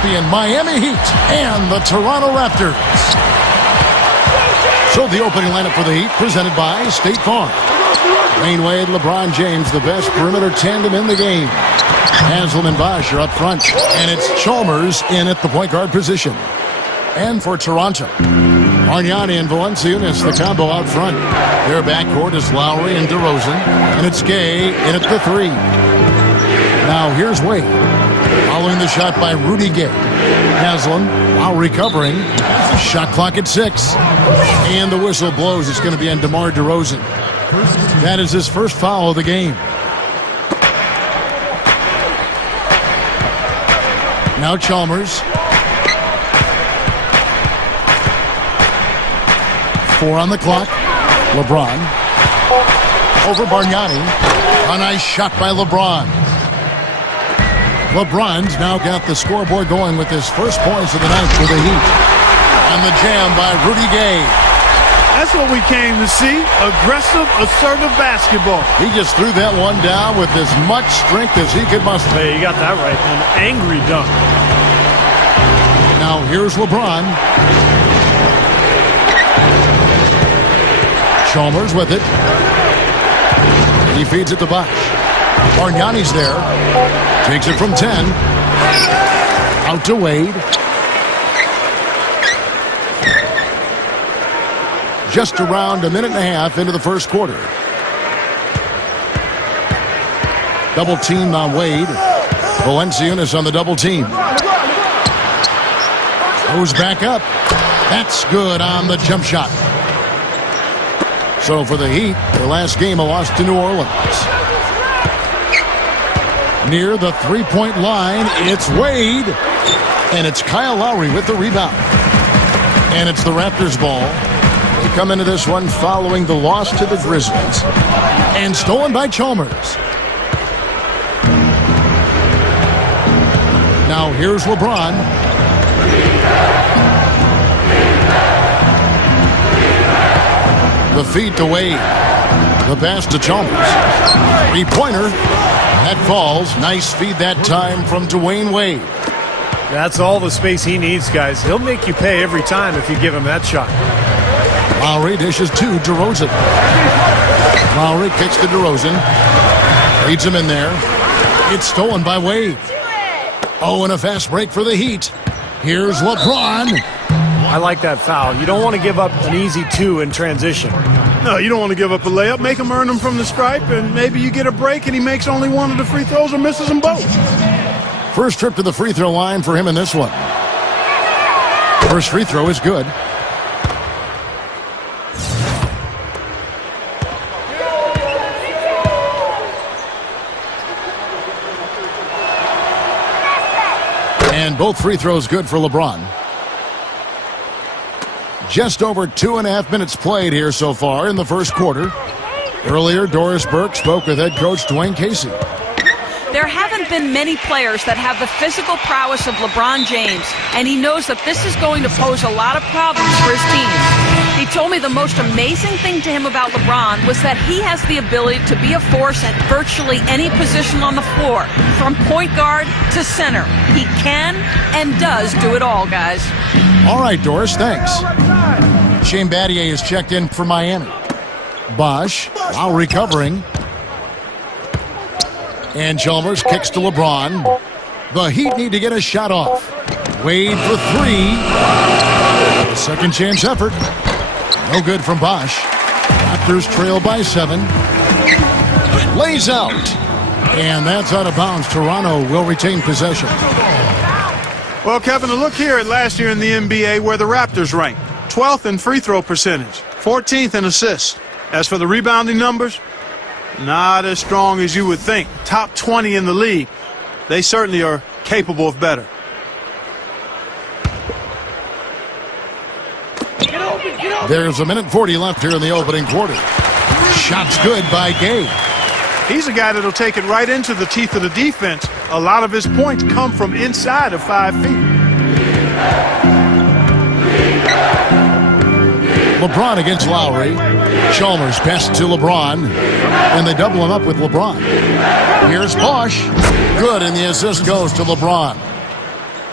champion Miami Heat and the Toronto Raptors. So the opening lineup for the Heat presented by State Farm. Wayne Wade, LeBron James, the best perimeter tandem in the game. Haslam and Bosh are up front, and it's Chalmers in at the point guard position. And for Toronto, Bargnani and Valanciunas, the combo out front. Their backcourt is Lowry and DeRozan, and it's Gay in at the 3. Now here's Wade, following the shot by Rudy Gay. Haslam, Lowry covering. Shot clock at 6. And the whistle blows. It's going to be on DeMar DeRozan. That is his first foul of the game. Now Chalmers. 4 on the clock. LeBron. Over Bargnani. A nice shot by LeBron. LeBron's now got the scoreboard going with his first points of the night for the Heat. And the jam by Rudy Gay. That's what we came to see. Aggressive, assertive basketball. He just threw that one down with as much strength as he could muster. Hey, you got that right. An angry dunk. Now here's LeBron. Chalmers with it. He feeds it to Bosh. Bargnani's there. Takes it from 10. Out to Wade. Just around a minute and a half into the first quarter. Double team on Wade. Valanciunas on the double team. Goes back up. That's good on the jump shot. So for the Heat, their last game a loss to New Orleans. Near the three-point line, it's Wade. And it's Kyle Lowry with the rebound. And it's the Raptors ball. They come into this one following the loss to the Grizzlies. And stolen by Chalmers. Now here's LeBron. The feed to Wade. The pass to Chalmers. Three-pointer. That falls. Nice feed that time from Dwayne Wade. That's all the space he needs, guys. He'll make you pay every time if you give him that shot. Lowry dishes to DeRozan. Lowry kicks to DeRozan. Leads him in there. It's stolen by Wade. Oh, and a fast break for the Heat. Here's LeBron. I like that foul. You don't want to give up an easy 2 in transition. No, you don't want to give up a layup. Make him earn them from the stripe, and maybe you get a break and he makes only one of the free throws or misses them both. First trip to the free throw line for him in this one. First free throw is good. And both free throws good for LeBron. Just over 2.5 minutes played here so far in the first quarter. Earlier, Doris Burke spoke with head coach Dwayne Casey. There haven't been many players that have the physical prowess of LeBron James, and he knows that this is going to pose a lot of problems for his team. He told me the most amazing thing to him about LeBron was that he has the ability to be a force at virtually any position on the floor, from point guard to center. He can and does do it all, guys. All right, Doris, thanks. Shane Battier is checked in for Miami. Bosh, Lowry covering. And Chalmers kicks to LeBron. The Heat need to get a shot off. Wade for 3. Second chance effort. No good from Bosh. Raptors trail by 7. Lays out. And that's out of bounds. Toronto will retain possession. Well, Kevin, a look here at last year in the NBA where the Raptors ranked. 12th in free throw percentage. 14th in assists. As for the rebounding numbers, not as strong as you would think. Top 20 in the league. They certainly are capable of better. There's a minute 40 left here in the opening quarter. Shot's good by Gay. He's a guy that'll take it right into the teeth of the defense. A lot of his points come from inside of 5 feet. LeBron against Lowry. Chalmers passes to LeBron. And they double him up with LeBron. Here's Bosh. Good, and the assist goes to LeBron.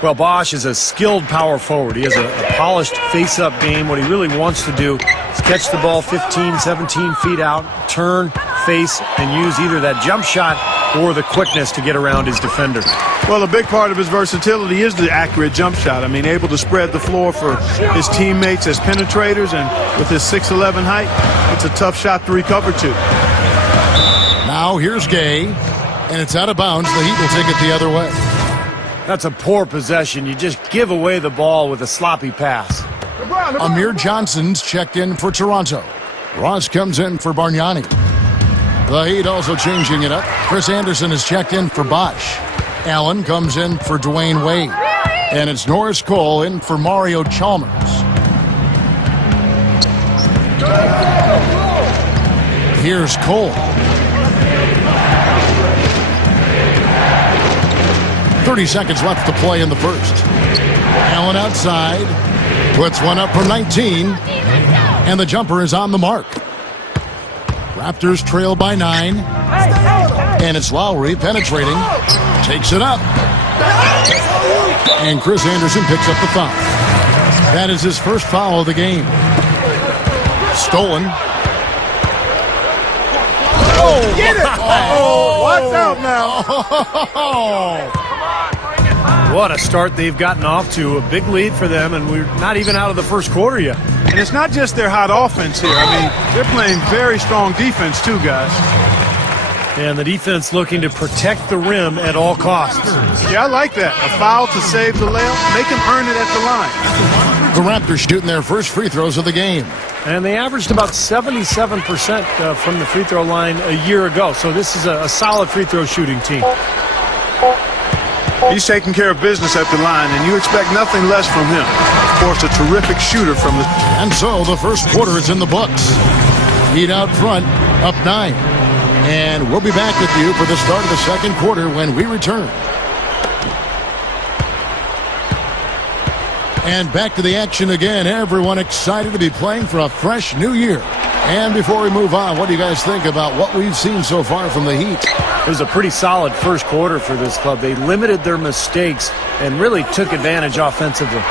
Well, Bosch is a skilled power forward. He has a polished face-up game. What he really wants to do is catch the ball 15, 17 feet out, turn, face, and use either that jump shot or the quickness to get around his defender. Well, a big part of his versatility is the accurate jump shot. I mean, able to spread the floor for his teammates as penetrators, and with his 6'11" height, it's a tough shot to recover to. Now here's Gay, and it's out of bounds. The Heat will take it the other way. That's a poor possession. You just give away the ball with a sloppy pass. Amir Johnson's checked in for Toronto. Ross comes in for Bargnani. The Heat also changing it up. Chris Anderson is checked in for Bosch. Allen comes in for Dwayne Wade. And it's Norris Cole in for Mario Chalmers. Here's Cole. 30 seconds left to play in the first. Allen outside. Puts one up from 19. And the jumper is on the mark. Raptors trail by 9. And it's Lowry penetrating. Takes it up. And Chris Anderson picks up the foul. That is his first foul of the game. Stolen. Oh, get it! Oh, watch out now. What a start they've gotten off to. A big lead for them, and we're not even out of the first quarter yet. And it's not just their hot offense here. I mean, they're playing very strong defense too, guys. And the defense looking to protect the rim at all costs. Yeah, I like that. A foul to save the layup. Make him earn it at the line. The Raptors shooting their first free throws of the game. And they averaged about 77% from the free throw line a year ago. So this is a solid free throw shooting team. He's taking care of business at the line, and you expect nothing less from him. Of course, a terrific shooter from the... And so the first quarter is in the books. Heat out front, up 9. And we'll be back with you for the start of the second quarter when we return. And back to the action again. Everyone excited to be playing for a fresh new year. And before we move on, what do you guys think about what we've seen so far from the Heat? It was a pretty solid first quarter for this club. They limited their mistakes and really took advantage offensively.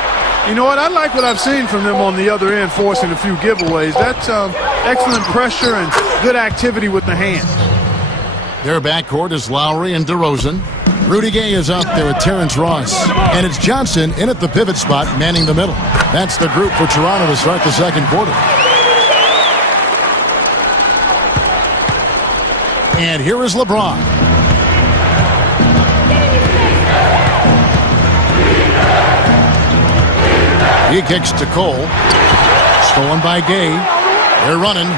You know what? I like what I've seen from them on the other end, forcing a few giveaways. That's excellent pressure and good activity with the hands. Their backcourt is Lowry and DeRozan. Rudy Gay is out there with Terrence Ross. And it's Johnson in at the pivot spot, manning the middle. That's the group for Toronto to start the second quarter. And here is LeBron. He kicks to Cole. Stolen by Gay. They're running.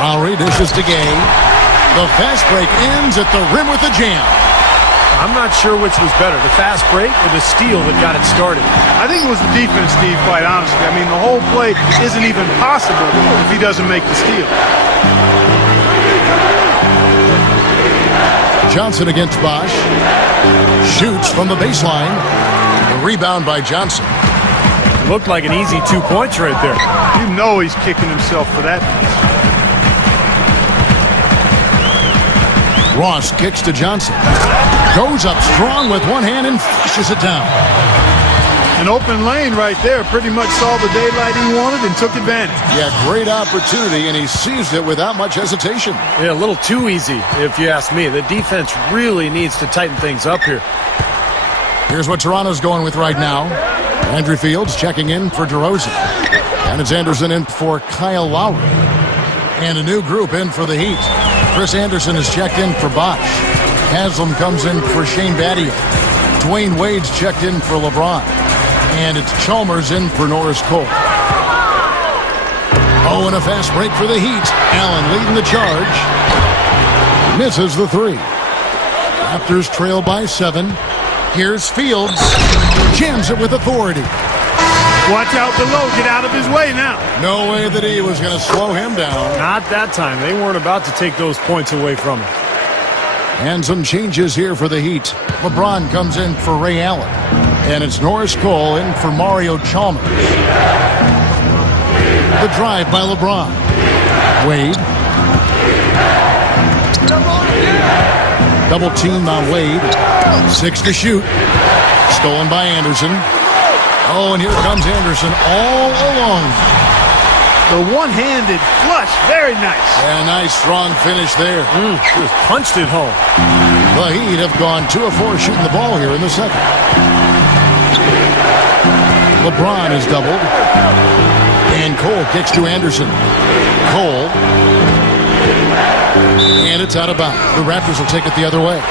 Lowry dishes to Gay. The fast break ends at the rim with a jam. I'm not sure which was better, the fast break or the steal that got it started. I think it was the defense, Steve, quite honestly. I mean, the whole play isn't even possible if he doesn't make the steal. Johnson against Bosch. Shoots from the baseline. The rebound by Johnson. Looked like an easy 2 points right there. You know he's kicking himself for that. Ross kicks to Johnson. Goes up strong with one hand and flushes it down. An open lane right there. Pretty much saw the daylight he wanted and took advantage. Yeah, great opportunity, and he seized it without much hesitation. Yeah, a little too easy, if you ask me. The defense really needs to tighten things up here. Here's what Toronto's going with right now. Andrew Fields checking in for DeRozan. And it's Anderson in for Kyle Lowry. And a new group in for the Heat. Chris Anderson is checked in for Bosch. Haslam comes in for Shane Battier. Dwayne Wade's checked in for LeBron. And it's Chalmers in for Norris Cole. Oh, and a fast break for the Heat. Allen leading the charge. Misses the three. Raptors trail by 7. Here's Fields. Jams it with authority. Watch out below. Get out of his way now. No way that he was going to slow him down. Not that time. They weren't about to take those points away from him. And some changes here for the Heat. LeBron comes in for Ray Allen. And it's Norris Cole in for Mario Chalmers. The drive by LeBron. Wade. Double team by Wade. 6 to shoot. Stolen by Anderson. Oh, and here comes Anderson all alone. The one-handed flush, very nice. Yeah, nice strong finish there. Just punched it home. The Heat have gone 2 of 4 shooting the ball here in the second. LeBron is doubled. And Cole kicks to Anderson. Cole. And it's out of bounds. The Raptors will take it the other way.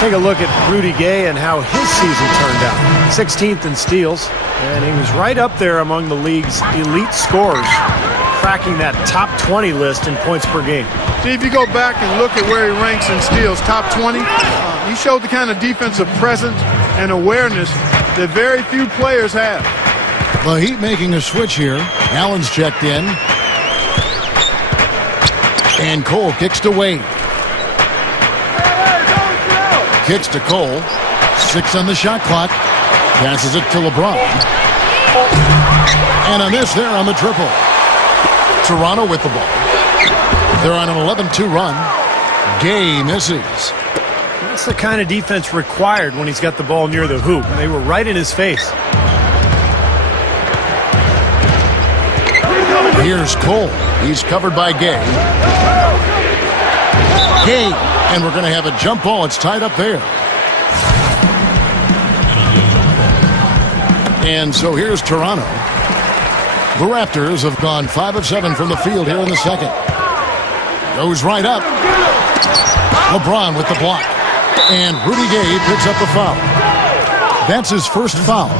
Take a look at Rudy Gay and how his season turned out. 16th in steals, and he was right up there among the league's elite scorers, cracking that top 20 list in points per game. See, if you go back and look at where he ranks in steals, top 20, he showed the kind of defensive presence and awareness that very few players have. The Heat making a switch here. Allen's checked in. And Cole kicks to Wade. Kicks to Cole. 6 on the shot clock. Passes it to LeBron. And a miss there on the triple. Toronto with the ball. They're on an 11-2 run. Gay misses. That's the kind of defense required when he's got the ball near the hoop. They were right in his face. Here's Cole. He's covered by Gay. Gay. And we're going to have a jump ball. It's tied up there. And so here's Toronto. The Raptors have gone 5 of 7 from the field here in the second. Goes right up. LeBron with the block. And Rudy Gay picks up the foul. That's his first foul.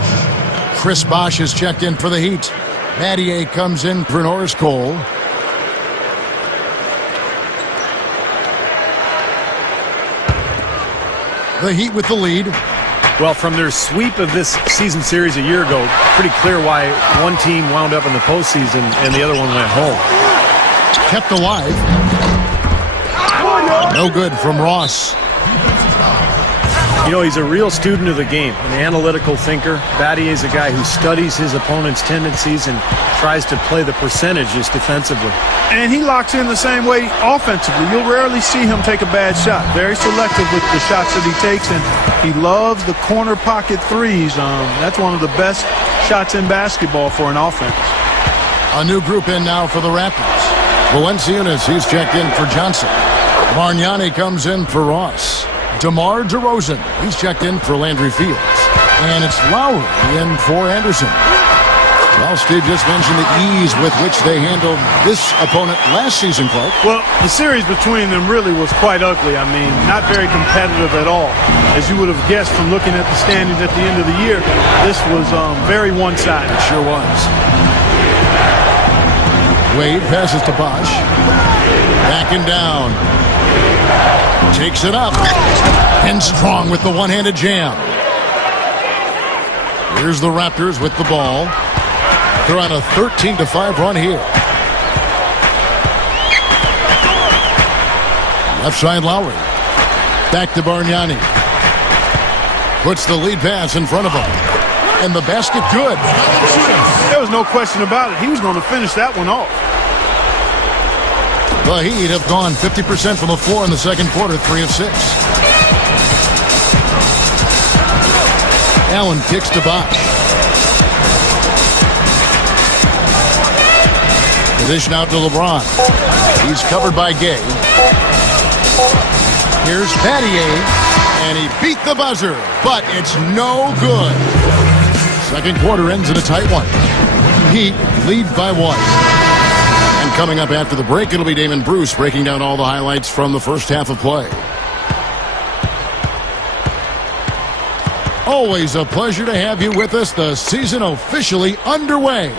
Chris Bosh is checked in for the Heat. Mattier comes in for Norris Cole. The Heat with the lead. Well, from their sweep of this season series a year ago, pretty clear why one team wound up in the postseason and the other one went home. Kept alive. No good from Ross. You know, he's a real student of the game, an analytical thinker. Battier is a guy who studies his opponent's tendencies and tries to play the percentages defensively. And he locks in the same way offensively. You'll rarely see him take a bad shot. Very selective with the shots that he takes, and he loves the corner pocket threes. That's one of the best shots in basketball for an offense. A new group in now for the Raptors. Valenciunas, he's checked in for Johnson. Bargnani comes in for Ross. DeMar DeRozan, he's checked in for Landry Fields. And it's Lowry in for Anderson. Well, Steve just mentioned the ease with which they handled this opponent last season, Clark. Well, the series between them really was quite ugly. I mean, not very competitive at all. As you would have guessed from looking at the standings at the end of the year, this was very one-sided. It sure was. Wade passes to Bosh. Backing down. Takes it up. And strong with the one-handed jam. Here's the Raptors with the ball. They're on a 13-5 run here. Left side Lowry. Back to Bargnani. Puts the lead pass in front of him. And the basket good. There was no question about it. He was going to finish that one off. The Heat have gone 50% from the floor in the second quarter, 3 of 6. Allen kicks to Bosh. Position out to LeBron. He's covered by Gay. Here's Battier, and he beat the buzzer, but it's no good. Second quarter ends in a tight one. Heat lead by 1. And coming up after the break, it'll be Damon Bruce breaking down all the highlights from the first half of play. Always a pleasure to have you with us. The season officially underway.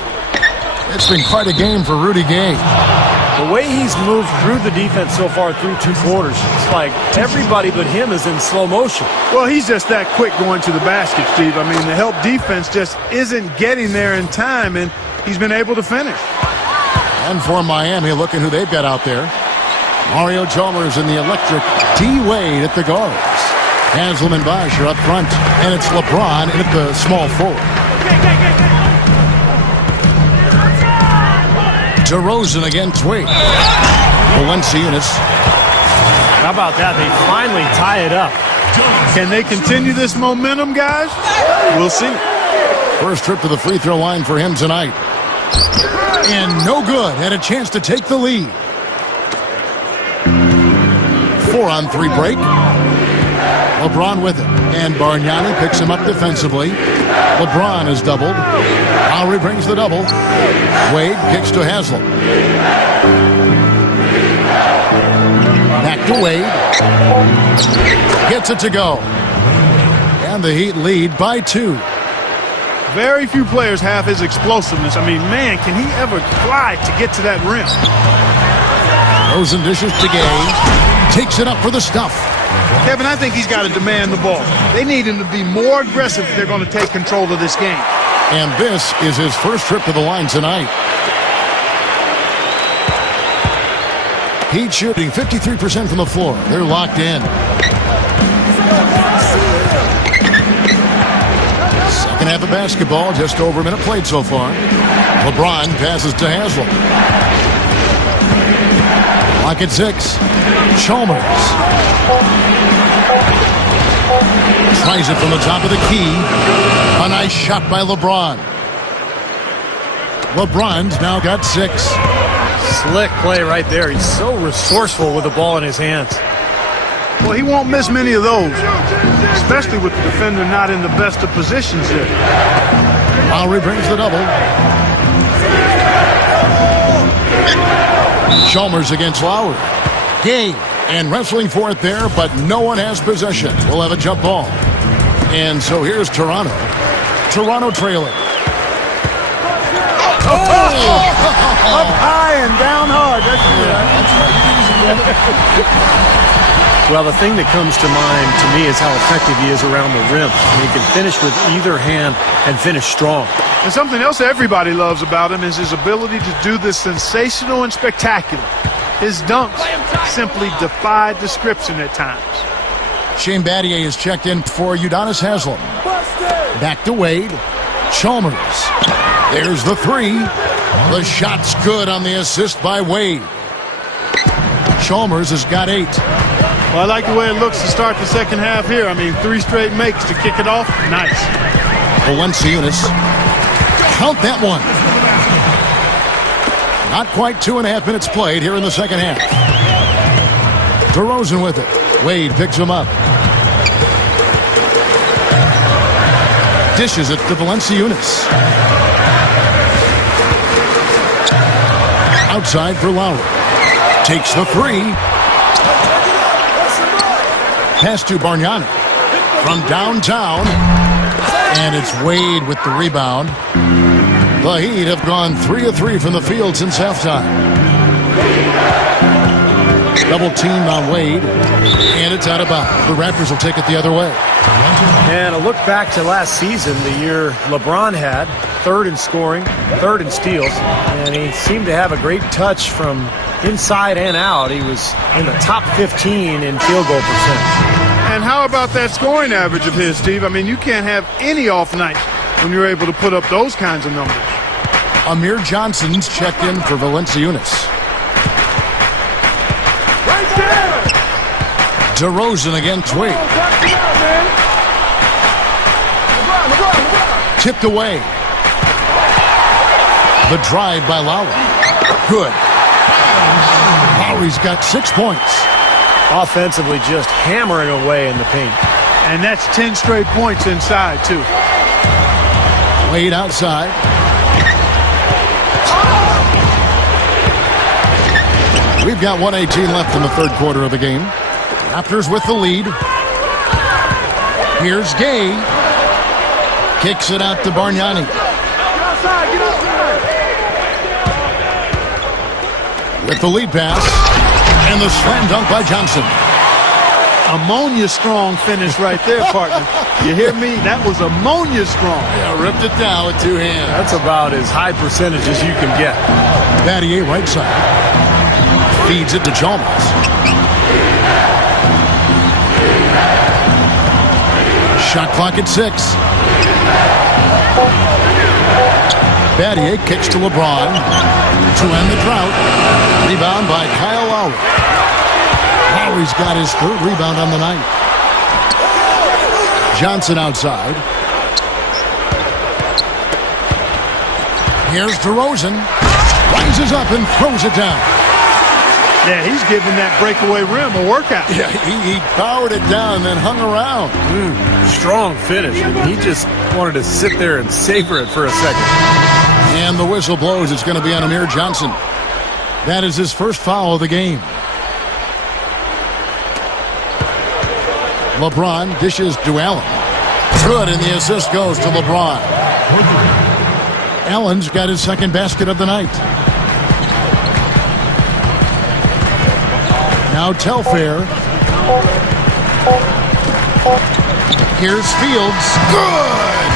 It's been quite a game for Rudy Gay. The way he's moved through the defense so far through 2 quarters, it's like everybody but him is in slow motion. Well, he's just that quick going to the basket, Steve. I mean, the help defense just isn't getting there in time, and he's been able to finish. And for Miami, look at who they've got out there. Mario Chalmers and the electric D-Wade at the guards. Haslam and Bosh are up front, and it's LeBron at the small forward. DeRozan against Wade. Valanciunas. How about that? They finally tie it up. Can they continue this momentum, guys? We'll see. First trip to the free throw line for him tonight. And no good. Had a chance to take the lead. 4-on-3 break. LeBron with it. And Bargnani picks him up defensively. LeBron is doubled. Lowry brings the double. Wade kicks to Haslam. Back to Wade. Gets it to go. And the Heat lead by 2. Very few players have his explosiveness. I mean, man, can he ever fly to get to that rim? Rosen dishes to Gay. Takes it up for the stuff. Kevin, I think he's got to demand the ball. They need him to be more aggressive if they're going to take control of this game. And this is his first trip to the line tonight. Heat shooting 53% from the floor. They're locked in. Second half of basketball, just over a minute played so far. LeBron passes to Haslam. Lock at 6. Chalmers. Tries it from the top of the key. A nice shot by LeBron. LeBron's now got 6. Slick play right there. He's so resourceful with the ball in his hands. Well, he won't miss many of those, especially with the defender not in the best of positions here. Lowry brings the double. Chalmers against Lowry. Gay and wrestling for it there, but no one has possession. We'll have a jump ball. And so here's Toronto. Toronto trailing. Up high and down hard. Well, the thing that comes to mind to me is how effective he is around the rim. He can finish with either hand and finish strong. And something else everybody loves about him is his ability to do the sensational and spectacular. His dunks simply defy description at times. Shane Battier is checked in for Udonis Haslam. Back to Wade. Chalmers. There's the 3. The shot's good on the assist by Wade. Chalmers has got 8. Well, I like the way it looks to start the second half here. I mean, 3 straight makes to kick it off. Nice. Valanciunas. Count that one. Not quite 2.5 minutes played here in the second half. DeRozan with it. Wade picks him up. Dishes it to Valanciunas. Outside for Lowry. Takes the 3. Pass to Bargnani. From downtown. And it's Wade with the rebound. The Heat have gone 3 of 3 from the field since halftime. Double teamed on Wade. And it's out of bounds. The Raptors will take it the other way. And a look back to last season, the year LeBron had 3rd in scoring, 3rd in steals, and he seemed to have a great touch from inside and out. He was in the top 15 in field goal percentage. And how about that scoring average of his, Steve? I mean, you can't have any off night when you're able to put up those kinds of numbers. Amir Johnson's checked in for Valanciunas. Right there! DeRozan against Wade. Tipped away. The drive by Lowry. Good. Lowry's got 6 points. Offensively, just hammering away in the paint. And that's 10 straight points inside, too. Wade outside. We've got 1:18 left in the third quarter of the game. Raptors with the lead. Here's Gay. Kicks it out to Bargnani. with the lead pass. And the slam dunk by Johnson. Ammonia strong finish right there, partner. You hear me? That was ammonia strong. Yeah, ripped it down with two hands. That's about as high percentage as you can get. Battier right side. Feeds it to Chalmers. Shot clock at 6. Battier kicks to LeBron to end the drought. Rebound by Kyle Lowry. Lowry's got his 3rd rebound on the night. Johnson outside. Here's DeRozan. Rises up and throws it down. Yeah, he's giving that breakaway rim a workout. Yeah, he powered it down and then hung around. Strong finish. He just wanted to sit there and savor it for a second. And the whistle blows. It's going to be on Amir Johnson. That is his 1st foul of the game. LeBron dishes to Allen. Good, and the assist goes to LeBron. Allen's got his 2nd basket of the night. Now Telfair. Here's Fields. Good!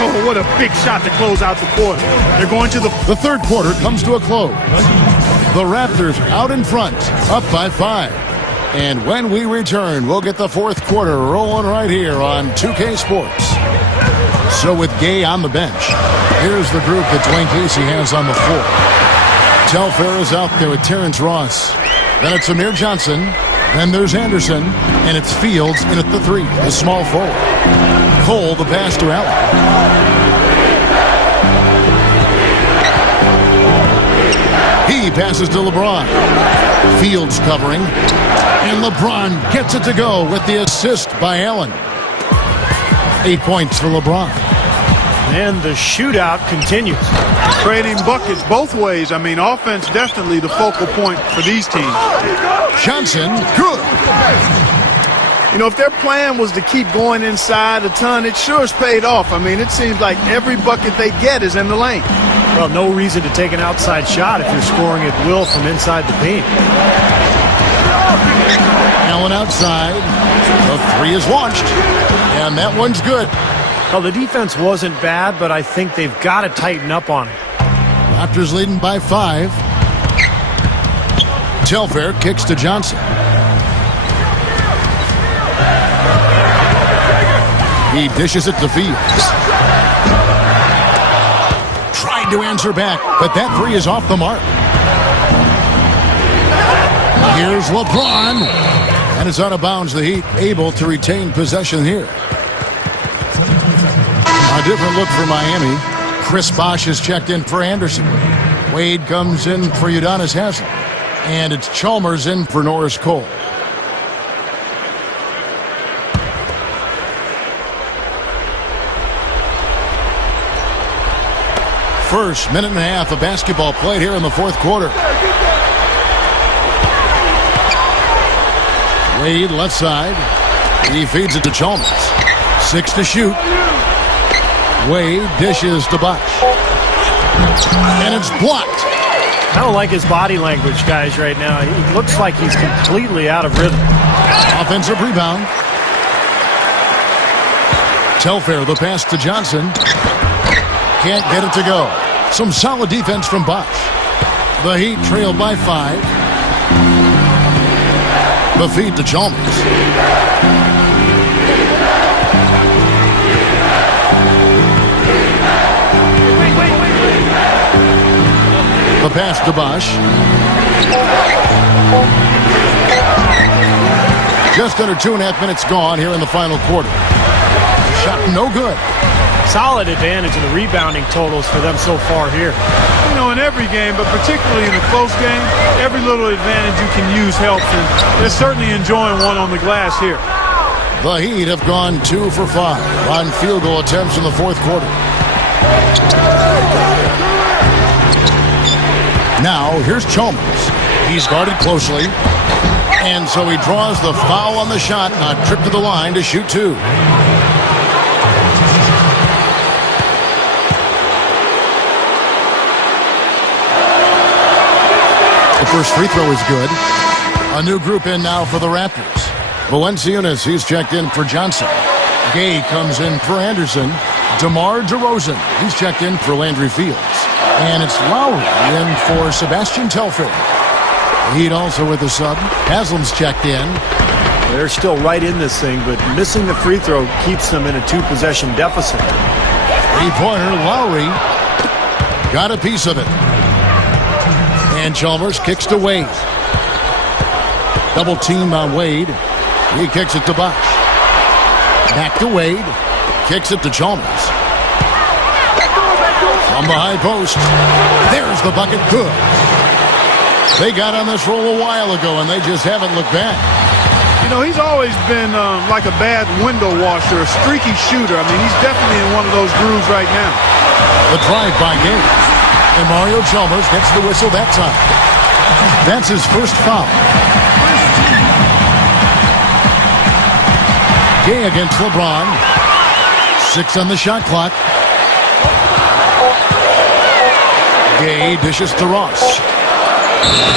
Oh, what a big shot to close out the quarter. They're going to the 3rd quarter comes to a close. The Raptors out in front, up by 5. And when we return, we'll get the 4th quarter rolling right here on 2K Sports. So with Gay on the bench, here's the group that Dwayne Casey has on the floor. Telfair is out there with Terrence Ross. Then it's Amir Johnson. Then there's Anderson. And it's Fields in at the 3, the small forward. Cole, the pass to Allen. He passes to LeBron. Fields covering. And LeBron gets it to go with the assist by Allen. 8 points for LeBron. And the shootout continues. trading buckets both ways. I mean, offense definitely the focal point for these teams. Johnson, good. You know, if their plan was to keep going inside a ton, it sure has paid off. I mean, it seems like every bucket they get is in the lane. Well, no reason to take an outside shot if you're scoring at will from inside the paint. Allen outside. The three is launched. And that one's good. Well, the defense wasn't bad, but I think they've got to tighten up on it. Raptors leading by 5. Telfair kicks to Johnson. He dishes it to Fields. Tried to answer back, but that three is off the mark. Here's LeBron. And it's out of bounds. The Heat able to retain possession here. A different look for Miami. Chris Bosh has checked in for Anderson. Wade comes in for Udonis Haslem. And it's Chalmers in for Norris Cole. First minute and a half of basketball played here in the fourth quarter. Wade left side. He feeds it to Chalmers. 6 to shoot. Wade dishes to Bosh. And it's blocked. I don't like his body language, guys, right now. He looks like he's completely out of rhythm. Offensive rebound. Telfair, the pass to Johnson. Can't get it to go. Some solid defense from Bosh. The Heat trail by 5. The feed to Chalmers. The pass to Bosh. Just under 2.5 minutes gone here in the final quarter. Shot no good. Solid advantage in the rebounding totals for them so far here. You know, in every game, but particularly in a close game, every little advantage you can use helps, and they're certainly enjoying one on the glass here. The Heat have gone 2 for 5 on field goal attempts in the fourth quarter. Now, here's Chalmers. He's guarded closely, and so he draws the foul on the shot, a trip to the line to shoot 2. The first free throw is good. A new group in now for the Raptors. Valanciunas, he's checked in for Johnson. Gay comes in for Anderson. DeMar DeRozan, he's checked in for Landry Fields. And it's Lowry in for Sebastian Telfair. Heat also with the sub. Haslam's checked in. They're still right in this thing, but missing the free throw keeps them in a two-possession deficit. Three-pointer, Lowry got a piece of it. And Chalmers kicks to Wade. Double team on Wade. He kicks it to Bosch. Back to Wade. Kicks it to Chalmers. From the high post. There's the bucket. Good. They got on this roll a while ago, and they just haven't looked back. You know, he's always been like a bad window washer, a streaky shooter. I mean, he's definitely in one of those grooves right now. The drive by Gay. And Mario Chalmers gets the whistle that time. That's his first foul. Gay against LeBron. 6 on the shot clock. Gay dishes to Ross.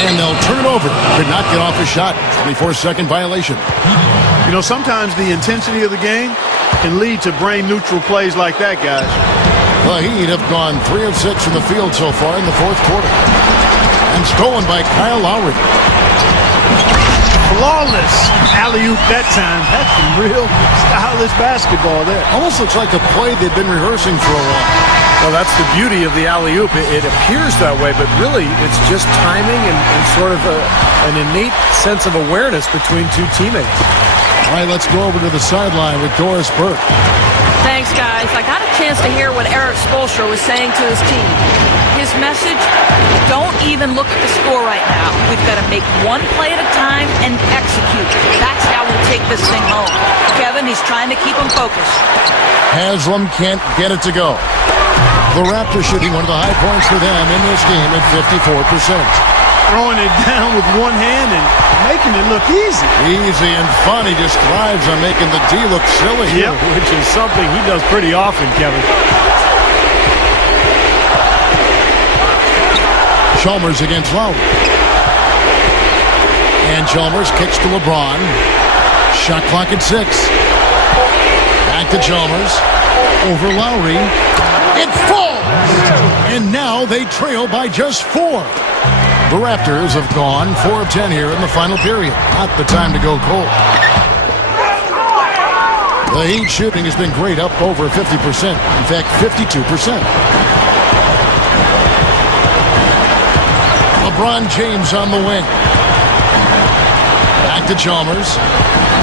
And they'll turn it over. Could not get off a shot. 24-second violation. You know, sometimes the intensity of the game can lead to brain-neutral plays like that, guys. The Heat have gone 3 of 6 from the field so far in the fourth quarter. And stolen by Kyle Lowry. Flawless alley-oop that time. That's some real stylish basketball there. Almost looks like a play they've been rehearsing for a while. Well, that's the beauty of the alley-oop. It appears that way, but really it's just timing and sort of an innate sense of awareness between two teammates. All right, let's go over to the sideline with Doris Burke. Thanks, guys. I got a chance to hear what Eric Spoelstra was saying to his team. His message, don't even look at the score right now. We've got to make one play at a time and execute. That's how we'll take this thing home. Kevin, he's trying to keep them focused. Haslam can't get it to go. The Raptors shooting one of the high points for them in this game at 54%. Throwing it down with one hand and making it look easy. Easy and fun. He just thrives on making the D look silly. Yep, which is something he does pretty often, Kevin. Chalmers against Lowry. And Chalmers kicks to LeBron. Shot clock at 6. Back to Chalmers. Over Lowry. It falls! And now they trail by just 4. The Raptors have gone 4 of 10 here in the final period. Not the time to go cold. The Heat shooting has been great, up over 50%. In fact, 52%. LeBron James on the wing. Back to Chalmers.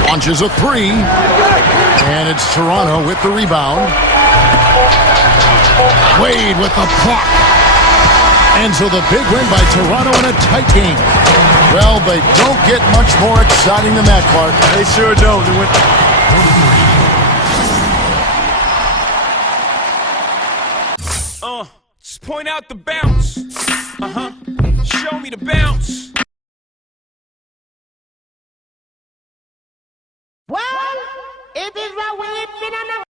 Launches a 3. And it's Toronto with the rebound. Wade with the block. And so the big win by Toronto in a tight game. Well, they don't get much more exciting than that, Clark. They sure don't. Just point out the bounce. Show me the bounce.